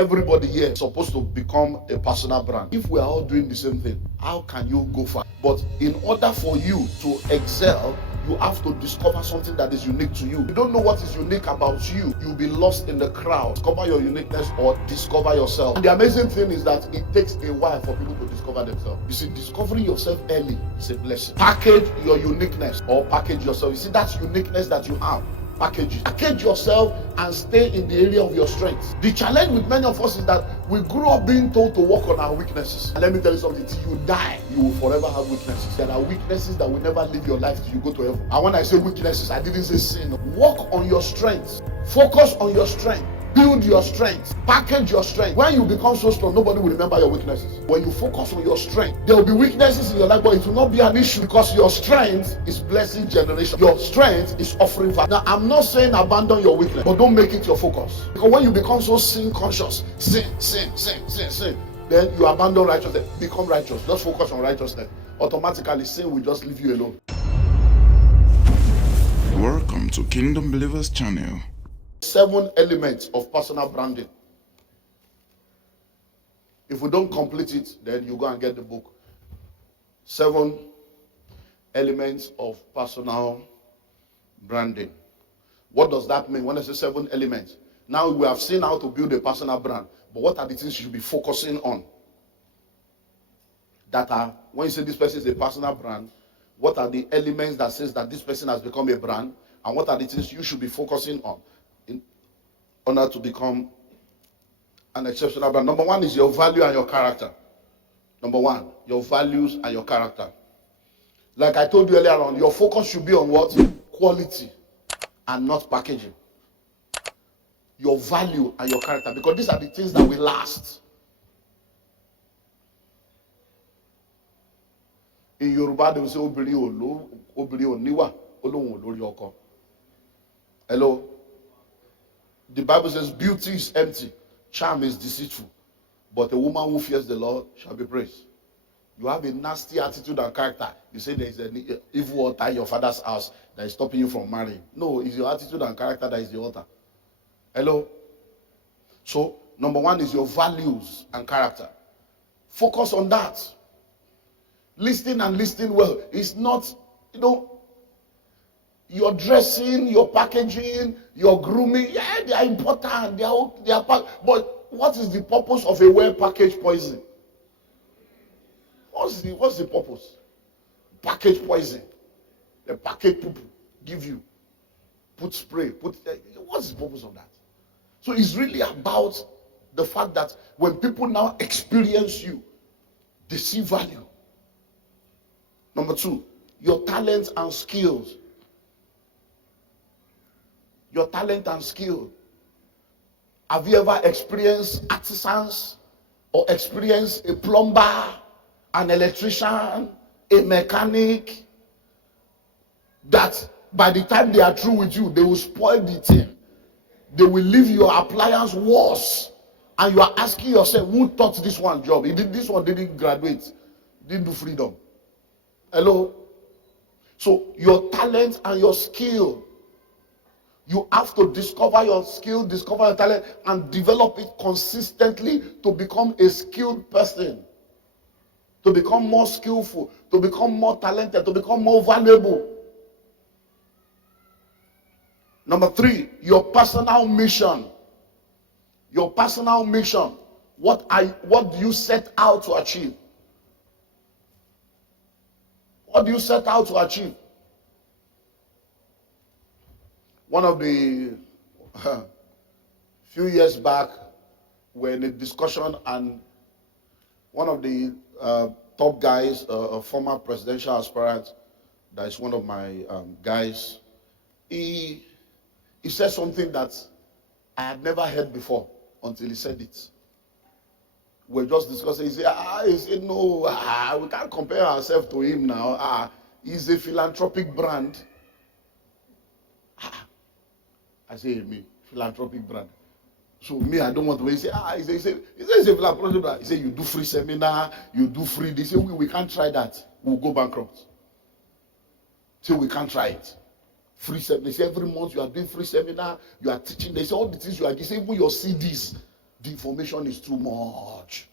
Everybody here is supposed to become a personal brand. If we are all doing the same thing, how can you go far? But in order for you to excel, you have to discover something that is unique to you. If you don't know what is unique about you, you'll be lost in the crowd. Discover your uniqueness or discover yourself. And the amazing thing is that it takes a while for people to discover themselves. You see, discovering yourself early is a blessing. Package your uniqueness or package yourself. You see, that's uniqueness that you have. Package it. Package yourself and stay in the area of your strengths. The challenge with many of us is that we grew up being told to work on our weaknesses. And let me tell you something, till you die, you will forever have weaknesses. There are weaknesses that will never leave your life till you go to heaven. And when I say weaknesses, I didn't say sin. Work on your strengths. Focus on your strength. Build your strength. Package your strength. When you become so strong, nobody will remember your weaknesses. When you focus on your strength, there will be weaknesses in your life, but it will not be an issue because your strength is blessing generation. Your strength is offering value. Now, I'm not saying abandon your weakness, but don't make it your focus. Because when you become so sin conscious, sin, then you abandon righteousness. Become righteous. Just focus on righteousness. Automatically, sin will just leave you alone. Welcome to Kingdom Believers Channel. 7 elements of personal branding. If we don't complete it, then you go and get the book. 7 elements of personal branding. What does that mean when I say 7 elements? Now we have seen how to build a personal brand, but what are the things you should be focusing on? That are, when you say this person is a personal brand, what are the elements that says that this person has become a brand, and what are the things you should be focusing on in order to become an exceptional brand? Number 1 is your value and your character. Number 1, your values and your character. Like I told you earlier on, your focus should be on what? Quality and not packaging. Your value and your character, because these are the things that will last. In Yoruba, they will say, Obiri o niwa, Olohun olori oko. Hello? The Bible says, beauty is empty, charm is deceitful, but a woman who fears the Lord shall be praised. You have a nasty attitude and character. You say there is an evil altar in your father's house that is stopping you from marrying. No, it's your attitude and character that is the altar. Hello? So, number 1 is your values and character. Focus on that. Listening and listening well. It's not, your dressing, your packaging, your grooming, yeah, they are important. They are but what is the purpose of a well-packaged poison? What's the purpose? Package poison. The package people give you. Put spray. What's the purpose of that? So it's really about the fact that when people now experience you, they see value. Number 2, your talents and skills. Your talent and skill. Have you ever experienced artisans or experienced a plumber, an electrician, a mechanic, that by the time they are through with you, they will spoil the thing. They will leave your appliance worse. And you are asking yourself, who taught this one job? This one didn't graduate, didn't do freedom. Hello? So your talent and your skill, you have to discover your skill, discover your talent, and develop it consistently to become a skilled person, to become more skillful, to become more talented, to become more valuable. Number 3, your personal mission. Your personal mission. What do you set out to achieve? What do you set out to achieve? One of the few years back, we're in a discussion, and one of the top guys, a former presidential aspirant, that is one of my guys, he said something that I had never heard before until he said it. We're just discussing. He said, no, we can't compare ourselves to him now. He's a philanthropic brand. I say, me, philanthropic brand. So me, I don't want to. He said, he said, it's a philanthropic brand. He said, you do free seminar, you do free this. He said, we can't try that. We'll go bankrupt. So we can't try it. Free seminar. They say every month you are doing free seminar, you are teaching. They say all the things you are giving, even your CDs. The information is too much.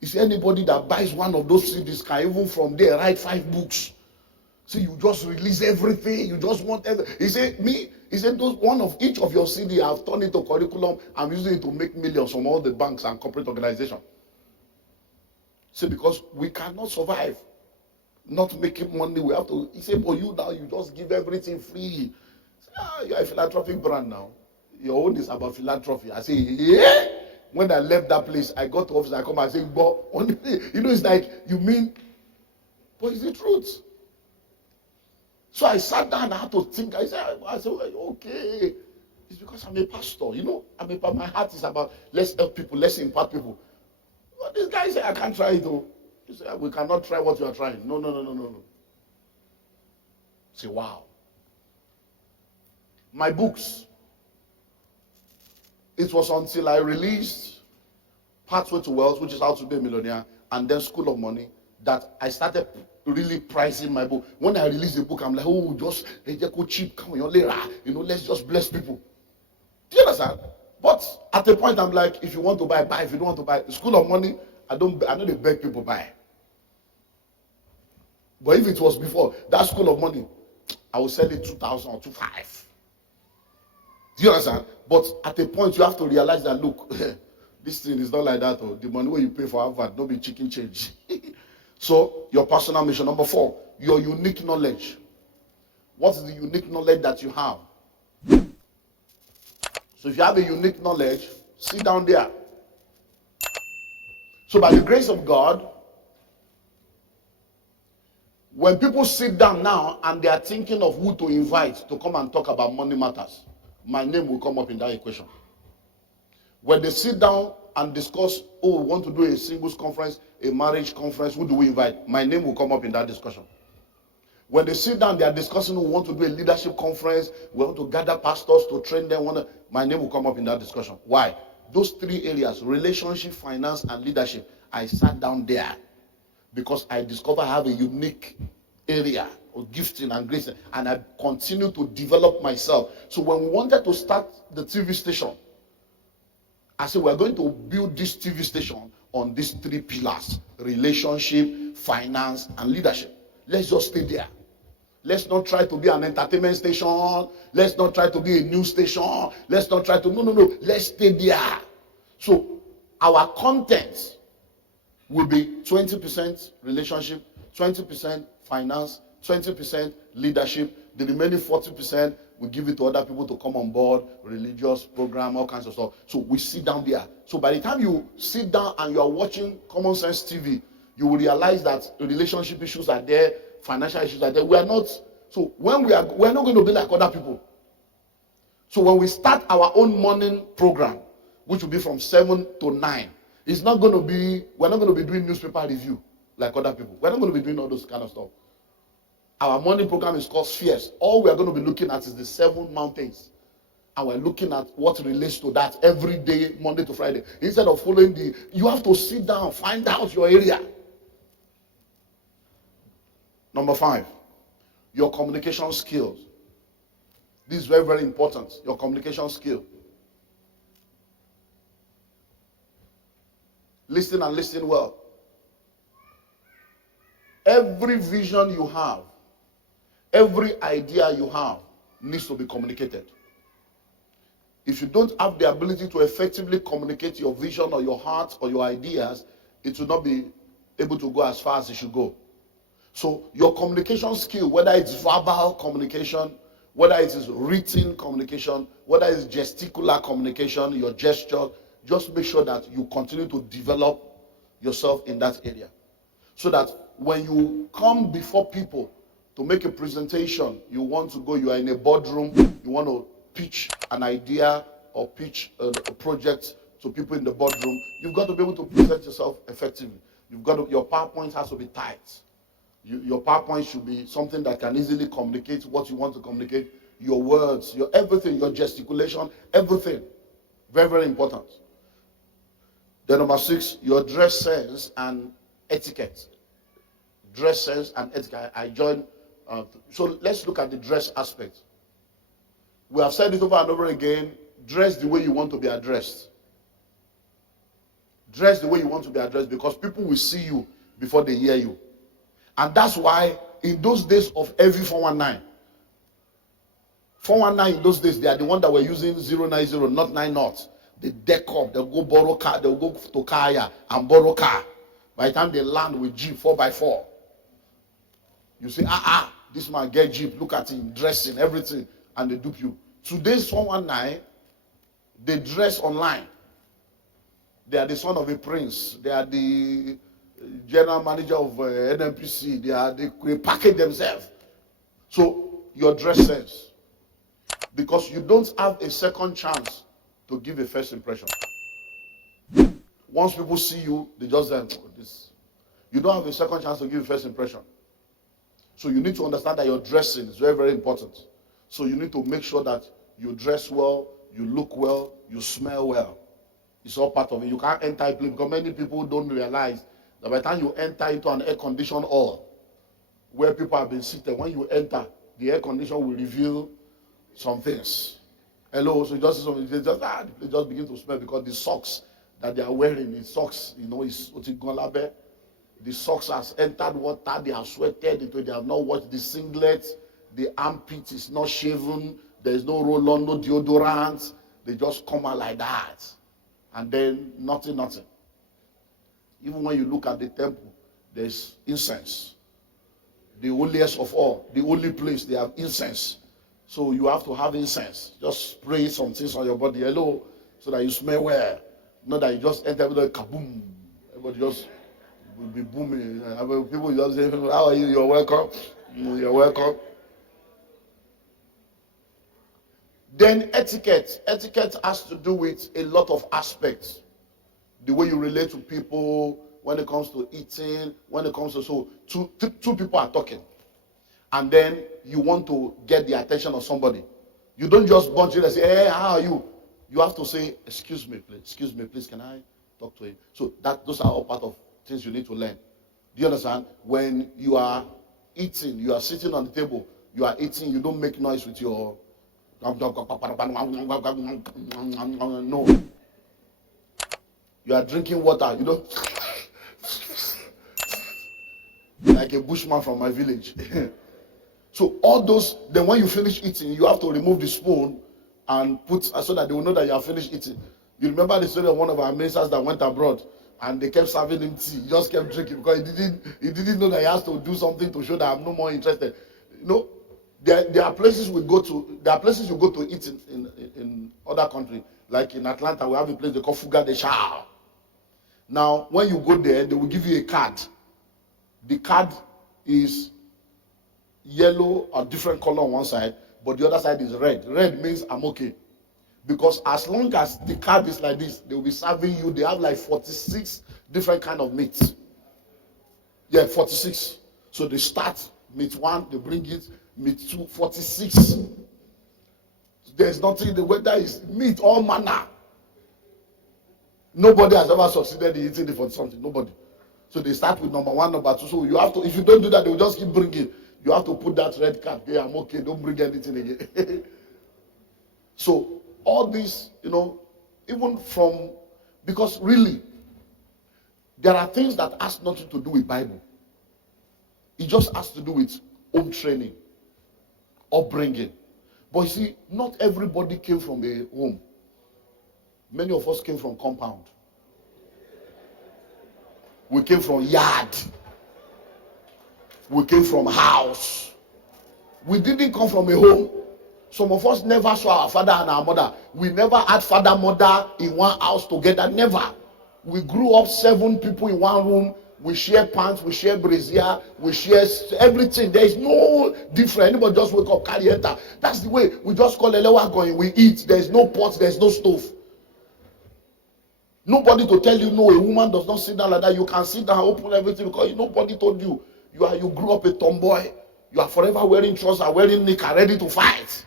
You see, anybody that buys one of those CDs can even from there write 5 books. So you just release everything. You just want everything. He said, those one of each of your CD, I've turned it to curriculum. I'm using it to make millions from all the banks and corporate organizations. See, because we cannot survive not making money. We have to. He said, for you now, you just give everything free. Say, you're a philanthropic brand now. Your own is about philanthropy. I say, yeah. When I left that place, I got to office. I come and say, but it's like, you mean, but it's the truth. So I sat down and I had to think. I said, okay. It's because I'm a pastor. My heart is about let's help people, let's impact people. But this guy said, I can't try it though. He said, we cannot try what you are trying. No. Say, wow. My books. It was until I released Pathway to Wealth, which is How to Be a Millionaire, and then School of Money, that I started really pricing my book. When I released the book, I'm like, just go cheap, come on, later. Let's just bless people. Do you understand? But at a point, I'm like, if you want to buy. If you don't want to buy, School of Money, I know they beg people buy. But if it was before that School of Money, I would sell it 2,000 or 2,500. Do you understand? But at a point, you have to realize that, look, this thing is not like that. The money where you pay for Harvard, don't be chicken change. So, your personal mission. Number 4, your unique knowledge. What is the unique knowledge that you have? So, if you have a unique knowledge, sit down there. So, by the grace of God, when people sit down now and they are thinking of who to invite to come and talk about money matters, my name will come up in that equation. When they sit down and discuss, we want to do a singles conference, a marriage conference, who do we invite? My name will come up in that discussion. When they sit down, they are discussing, we want to do a leadership conference, we want to gather pastors to train them. My name will come up in that discussion. Why? Those 3 areas, relationship, finance, and leadership, I sat down there because I discovered I have a unique area of gifting and grace, and I continue to develop myself. So when we wanted to start the TV station, I said, we're going to build this TV station on these 3 pillars: relationship, finance, and leadership. Let's just stay there. Let's not try to be an entertainment station. Let's not try to be a news station. Let's not try to, no. Let's stay there. So our content will be 20% relationship, 20% finance, 20% leadership. The remaining 40%, we give it to other people to come on board, religious program, all kinds of stuff. So we sit down there. So by the time you sit down and you are watching Common Sense TV, you will realize that relationship issues are there, financial issues are there. We are not. So when we're not going to be like other people. So when we start our own morning program, which will be from 7 to 9, we're not going to be doing newspaper review like other people. We're not going to be doing all those kind of stuff. Our morning program is called Spheres. All we are going to be looking at is the 7 mountains. And we're looking at what relates to that every day, Monday to Friday. Instead of following you have to sit down, find out your area. Number 5, your communication skills. This is very, very important. Your communication skill. Listen and listen well. Every vision you have, every idea you have needs to be communicated. If you don't have the ability to effectively communicate your vision or your heart or your ideas, it will not be able to go as far as it should go. So your communication skill, whether it's verbal communication, whether it is written communication, whether it's gesticular communication, your gesture, just make sure that you continue to develop yourself in that area. So that when you come before people to make a presentation, you are in a boardroom, you want to pitch an idea or pitch a project to people in the boardroom, you've got to be able to present yourself effectively. Your PowerPoint has to be tight. Your PowerPoint should be something that can easily communicate what you want to communicate, your words, your everything, your gesticulation, everything. Very, very important. Then number 6, your dress sense and etiquette. Dress sense and etiquette. I joined. So let's look at the dress aspect. We have said it over and over again. Dress the way you want to be addressed. Dress the way you want to be addressed, because people will see you before they hear you. And that's why in those days of heavy 419 in those days, they are the one that were using 090, not 90. They deck up, they'll go borrow car, they'll go to Kaya and borrow car. By the time they land with Jeep 4x4, you say, this man get Jeep, look at him, dressing, everything, and they dupe you. Today's 419, they dress online. They are the son of a prince. They are the general manager of NMPC. They package themselves. So your dress sense, because you don't have a second chance to give a first impression. Once people see you, they just say, this. You don't have a second chance to give a first impression. So you need to understand that your dressing is very, very important. So you need to make sure that you dress well, you look well, you smell well. It's all part of it. You can't enter a place, because many people don't realize that by the time you enter into an air-conditioned hall where people have been seated, when you enter, the air condition will reveal some things. Hello, so just they just begin to smell, because the socks that they are wearing, the socks, is otigolabe. The socks has entered water, they have sweated into it, they have not washed the singlet, the armpit is not shaven, there is no roll-on, no deodorant. They just come out like that. And then nothing. Even when you look at the temple, there's incense. The holiest of all, the only place, they have incense. So you have to have incense. Just spray some things on your body, hello, so that you smell well. Not that you just enter with a kaboom. Everybody just will be booming. People just say, how are you? You're welcome. You're welcome. Then etiquette. Etiquette has to do with a lot of aspects. The way you relate to people, when it comes to eating, when it comes to, so two people are talking. And then you want to get the attention of somebody. You don't just bunch in and say, hey, how are you? You have to say, excuse me, please, can I talk to him? So those are all part of things you need to learn. Do you understand? When you are eating, you are sitting on the table, you are eating, you don't make noise with your... No. You are drinking water, you don't... like a bushman from my village. So all those, then when you finish eating, you have to remove the spoon and put, so that they will know that you have finished eating. You remember the story of one of our ministers that went abroad and they kept serving him tea. He just kept drinking because he didn't know that he has to do something to show that I'm no more interested. There are places we go to. There are places you go to eat in other countries. Like in Atlanta, we have a place they call Fuga de Chao. Now, when you go there, they will give you a card. The card is yellow or different color on one side, but the other side is red. Red means I'm okay. Because as long as the card is like this, they will be serving you. They have like 46 different kind of meats. Yeah, 46. So they start meat 1, they bring it, meat 2, 46. There's nothing, the weather is meat, all manner. Nobody has ever succeeded in eating it for something, nobody. So they start with number 1, number 2. So you have to, if you don't do that, they will just keep bringing. You have to put that red card, okay, I'm okay, don't bring anything again. So all this, even from, because really, there are things that has nothing to do with Bible. It just has to do with home training, upbringing. But you see, not everybody came from a home. Many of us came from compound. We came from yard. We came from house. We didn't come from a home. Some of us never saw our father and our mother. We never had father, mother in one house together. Never. We grew up 7 people in one room. We share pants, we share brazier, we share everything. There is no difference. Anybody just wake up, carry enter. That's the way. We just call Elewa going, we eat. There is no pot, there is no stove. Nobody to tell you, no, a woman does not sit down like that. You can sit down, open everything, because nobody told you. You grew up a tomboy. You are forever wearing trousers, wearing knicker, ready to fight.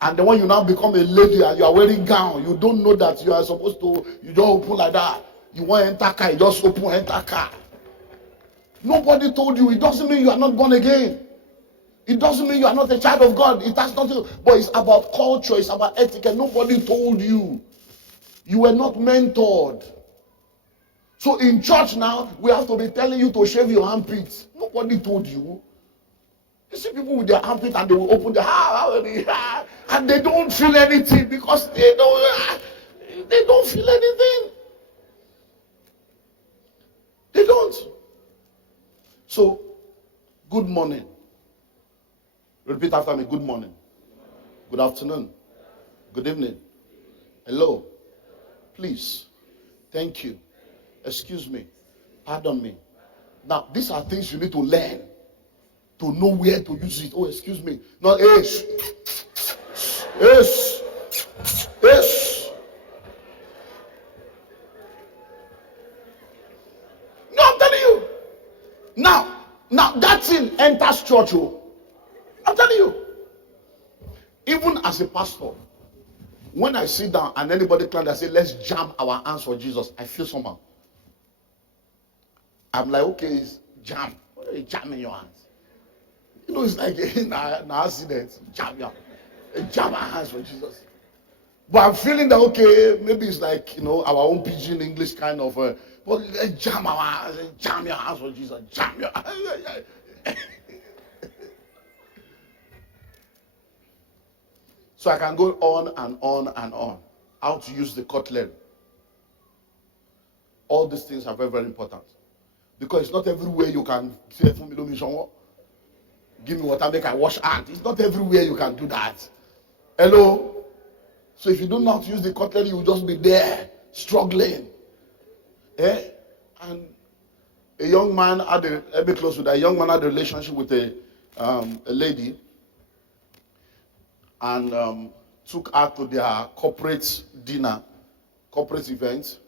And then when you now become a lady and you are wearing gown, you don't know that you are supposed to, you don't open like that. You want to enter car, you just open, enter car. Nobody told you. It doesn't mean you are not born again. It doesn't mean you are not a child of God. It has nothing, but it's about culture, it's about etiquette. Nobody told you. You were not mentored. So in church now, we have to be telling you to shave your armpits. Nobody told you. You see people with their armpit and they will open their and they don't feel anything because they don't feel anything. They don't. So, good morning. Repeat after me. Good morning. Good afternoon. Good evening. Hello. Please. Thank you. Excuse me. Pardon me. Now, these are things you need to learn to know where to use it. Oh, excuse me. Not yes. Yes. Yes. No, I'm telling you. Now that thing enters church. Oh, I'm telling you. Even as a pastor, when I sit down and anybody clap and say, let's jam our hands for Jesus, I feel somehow. I'm like, okay, it's jam. What are you jamming your hands? You know, it's like an accident. Jam our hands for Jesus. But I'm feeling that, okay, maybe it's like, our own pidgin English kind of, but let's jam our hands, jam your hands for Jesus. Jam your hands. So I can go on and on and on. How to use the cutlery. All these things are very, very important. Because it's not everywhere you can say, give me water, make I wash hands. It's not everywhere you can do that. Hello? So if you don't know how to use the cutlery, you will just be there, struggling. And a young man let me close with that. A young man had a relationship with a lady and took her to their corporate dinner, corporate event.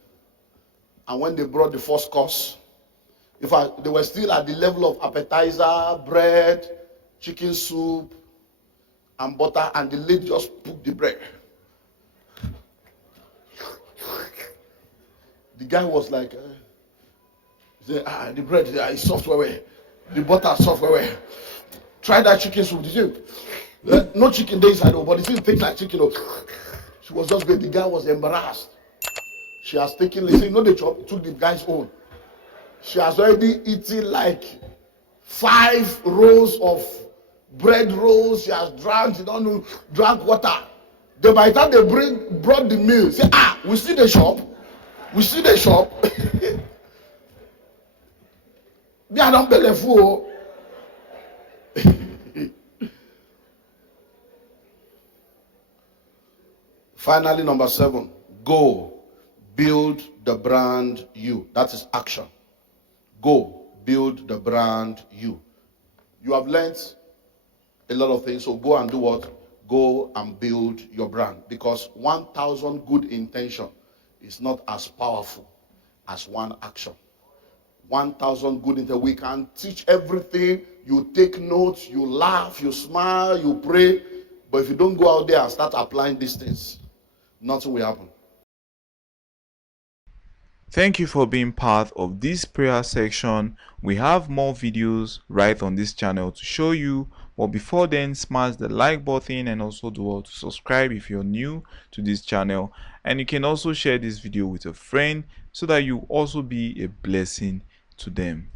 And when they brought the first course, in fact, they were still at the level of appetizer, bread, chicken soup, and butter, and the lady just put the bread. The guy was like, the bread is soft, the butter is soft, try that chicken soup. Did you? No chicken there inside, but it still tastes like chicken. She was just good. The guy was embarrassed. She has taken, they took the guy's own. She has already eaten like 5 rolls of bread rolls. She has drank water. Then by the time they brought the meal, say, we see the shop. We see the shop. Me, I don't believe fool. Finally, number 7, go build the brand you. That is action. Go build the brand you. You have learned a lot of things, so go and do what? Go and build your brand, because 1,000 good intention is not as powerful as one action. 1,000 good intention. We can teach everything. You take notes, you laugh, you smile, you pray, but if you don't go out there and start applying these things, nothing will happen. Thank you for being part of this prayer section. We have more videos right on this channel to show you, but before then, smash the like button and also do to subscribe if you're new to this channel. And you can also share this video with a friend so that you also be a blessing to them.